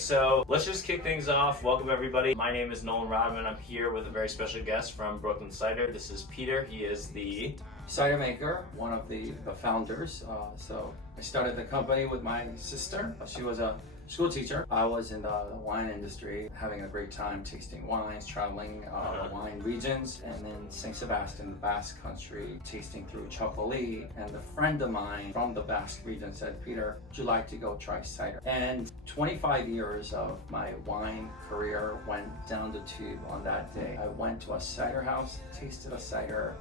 so let's just kick things off. Welcome everybody. My name is Nolan Rodman. I'm here with a very special guest from Brooklyn Cider. This is Peter. He is the cider maker, one of the founders. So I started the company with my sister. She was a school teacher. I was in the wine industry, having a great time tasting wines, traveling the wine regions, and then St. Sebastian, the Basque country, tasting through Chocolat. And a friend of mine from the Basque region said, Peter, would you like to go try cider? And 25 years of my wine career went down the tube on that day. I went to a cider house, tasted a cider,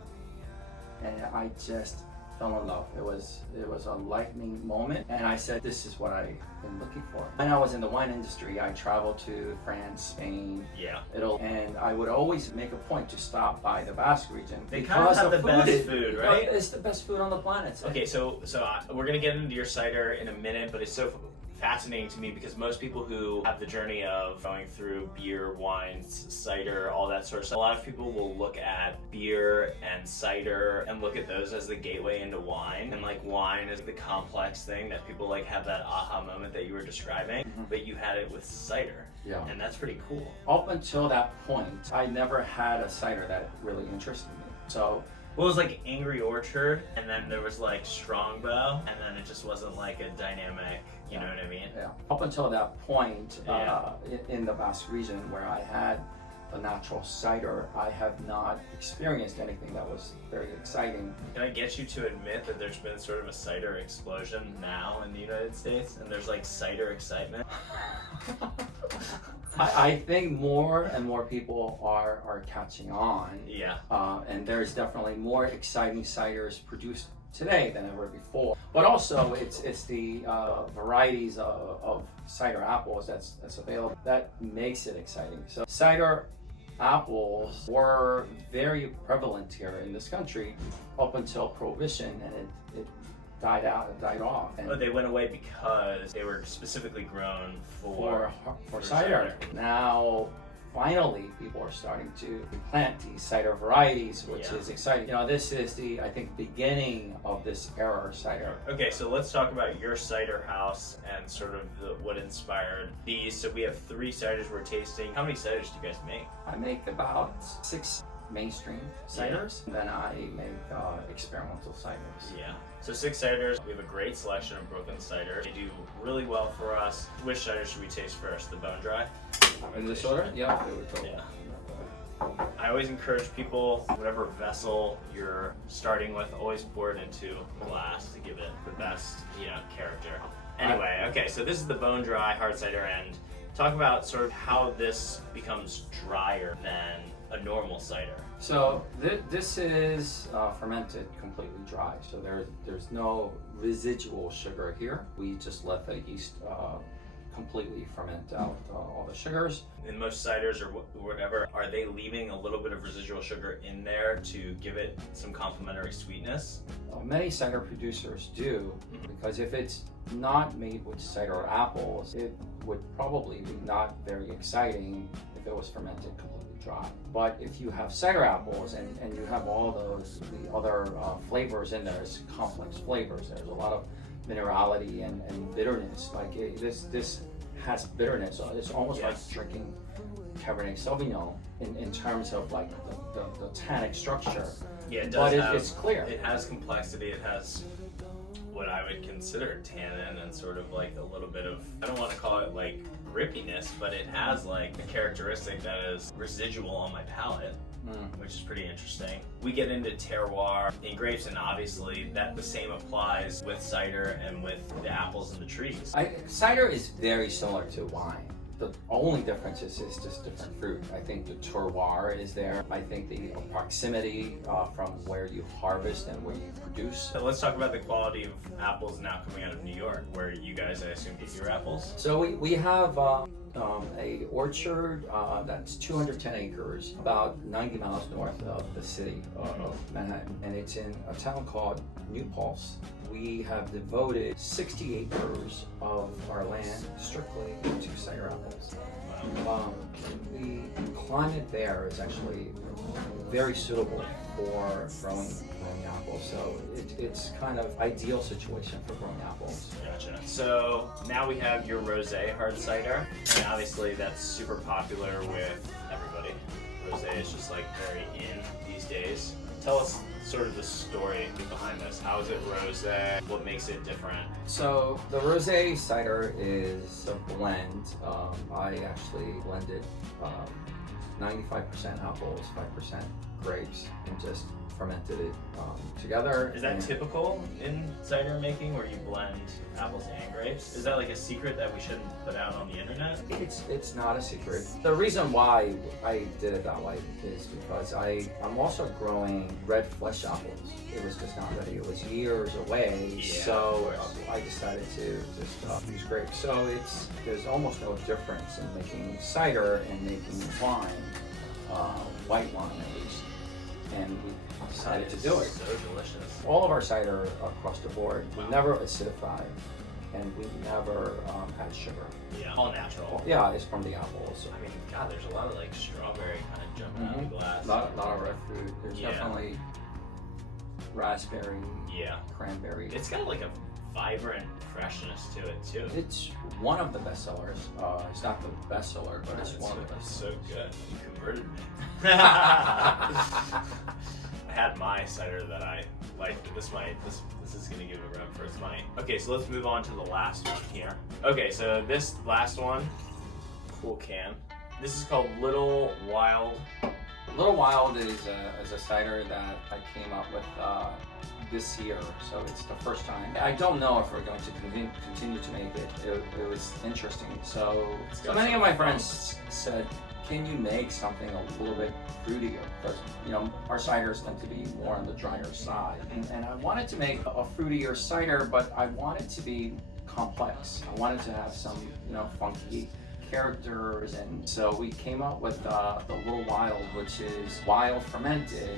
and I just fell in love. It was a lightning moment, and I said, this is what I've been looking for. When I was in the wine industry, I traveled to France, Spain, Italy, and I would always make a point to stop by the Basque region. They kind of have the best food, right? It's the best food on the planet. Okay, so we're gonna get into your cider in a minute, but it's so fascinating to me because most people who have the journey of going through beer, wines, cider, all that sort of stuff, a lot of people will look at beer and cider and look at those as the gateway into wine. And like wine is the complex thing that people like have that aha moment that you were describing, but you had it with cider. Yeah. And that's pretty cool. Up until that point, I never had a cider that really interested me. So well, it was like Angry Orchard, and then there was like Strongbow, and then it just wasn't like a dynamic, you know what I mean? Yeah. Up until that point, in the Basque region where I had a natural cider, I have not experienced anything that was very exciting. Can I get you to admit that there's been sort of a cider explosion now in the United States, and there's like cider excitement? I think more and more people are catching on. Yeah. And there's definitely more exciting ciders produced today than ever before. But also, it's the varieties of cider apples that's available that makes it exciting. So cider apples were very prevalent here in this country up until Prohibition, and it died off. And they went away because they were specifically grown for cider. Now, finally, people are starting to plant these cider varieties, which is exciting. You know, this is the, I think, beginning of this era of cider. Okay, so let's talk about your cider house and sort of what inspired these. So we have 3 ciders we're tasting. How many ciders do you guys make? I make about 6 mainstream ciders, and then I make experimental ciders. Yeah. So 6 ciders. We have a great selection of Brooklyn cider. They do really well for us. Which cider should we taste first? The bone dry? In this order? Yeah. I always encourage people, whatever vessel you're starting with, always pour it into a glass to give it the best, character. Anyway, okay, so this is the bone dry hard cider, and talk about sort of how this becomes drier than a normal cider. So this is fermented completely dry. So there's no residual sugar here. We just let the yeast completely ferment out all the sugars. In most ciders or whatever, are they leaving a little bit of residual sugar in there to give it some complementary sweetness? Many cider producers do, because if it's not made with cider apples, it would probably be not very exciting if it was fermented completely dry. But if you have cider apples and you have all the other flavors in there, it's complex flavors. There's a lot of minerality and bitterness. Like this has bitterness. It's almost like drinking Cabernet Sauvignon in terms of like the tannic structure. Yeah, it does. But it's clear. It has complexity. It has what I would consider tannin and sort of like a little bit of, I don't want to call it like grippiness, but it has like a characteristic that is residual on my palate. Which is pretty interesting. We get into terroir in grapes, and obviously that the same applies with cider and with the apples and the trees. Cider is very similar to wine. The only difference is just different fruit. I think the terroir is there. I think the proximity from where you harvest and where you produce. So let's talk about the quality of apples now coming out of New York, where you guys, I assume, get your apples. So we have a orchard that's 210 acres, about 90 miles north of the city of Manhattan, and it's in a town called New Paltz. We have devoted 60 acres of our land strictly to cider apples. The climate there is actually very suitable for growing apples. So it's kind of ideal situation for growing apples. Gotcha. So now we have your Rosé hard cider, and obviously that's super popular with everybody. Rosé is just like very in these days. Tell us sort of the story behind this. How is it rosé? What makes it different? So the Rosé cider is a blend. I actually blended 95% apples, 5% grapes, and just fermented it together. Is that typical in cider making, where you blend apples and grapes? Is that like a secret that we shouldn't put out on the internet? It's not a secret. The reason why I did it that way is because I'm also growing red flesh apples. It was just not ready. It was years away, Yeah, so I decided to just use grapes. So there's almost no difference in making cider and making wine, white wine at least. And we decided to do it. So delicious. All of our cider across the board, we never acidify, and we never add sugar. Yeah, all natural. Yeah, it's from the apples. I mean, God, there's a lot of like strawberry kind of jumping out of the glass. Lot of red fruit. There's definitely raspberry, cranberry. It's got like a vibrant freshness to it too. It's one of the best sellers. It's not the best seller, but it's one of the best. So good. You converted me. I had my cider that I liked, but this is gonna give it a run for its money. Okay, so let's move on to the last one here. Okay, so this last one, cool can. This is called Little Wild. Little Wild is a cider that I came up with this year, so it's the first time. I don't know if we're going to continue to make it. It was interesting. So many of my friends said, can you make something a little bit fruitier? Because, you know, our ciders tend to be more on the drier side. And I wanted to make a fruitier cider, but I wanted to be complex. I wanted to have some, you know, funky characters. And so we came up with the Little Wild, which is wild fermented.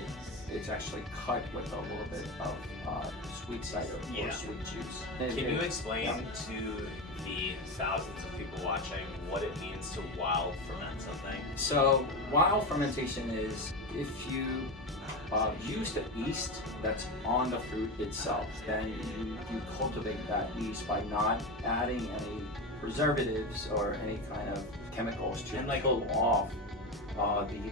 It's actually cut with a little bit of sweet cider or sweet juice. Can you explain to the thousands of people watching what it means to wild ferment something? So wild fermentation is if you use the yeast that's on the fruit itself, then you cultivate that yeast by not adding any preservatives or any kind of chemicals to kill off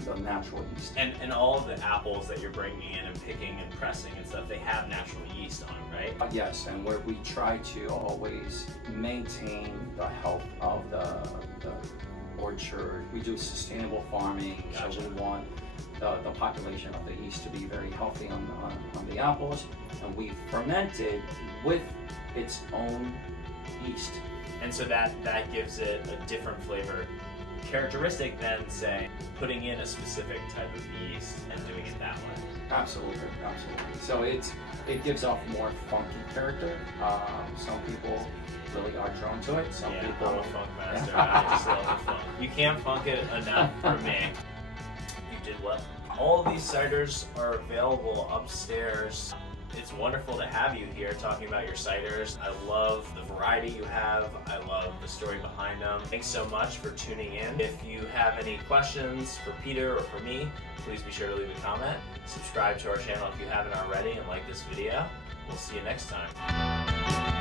the natural yeast. And all of the apples that you're bringing in and picking and pressing and stuff, they have natural yeast on them, right? Yes, and where we try to always maintain the health of the orchard. We do sustainable farming, so we want the population of the yeast to be very healthy on the apples, and we ferment it with its own yeast. And so that gives it a different flavor characteristic than, say, putting in a specific type of yeast and doing it that way. Absolutely. So it gives off more funky character. Some people really are drawn to it. Some people. I'm a funk master. I just love the funk. You can't funk it enough for me. You did well. All of these ciders are available upstairs. It's wonderful to have you here talking about your ciders. I love the variety you have. I love the story behind them. Thanks so much for tuning in. If you have any questions for Peter or for me, please be sure to leave a comment. Subscribe to our channel if you haven't already and like this video. We'll see you next time.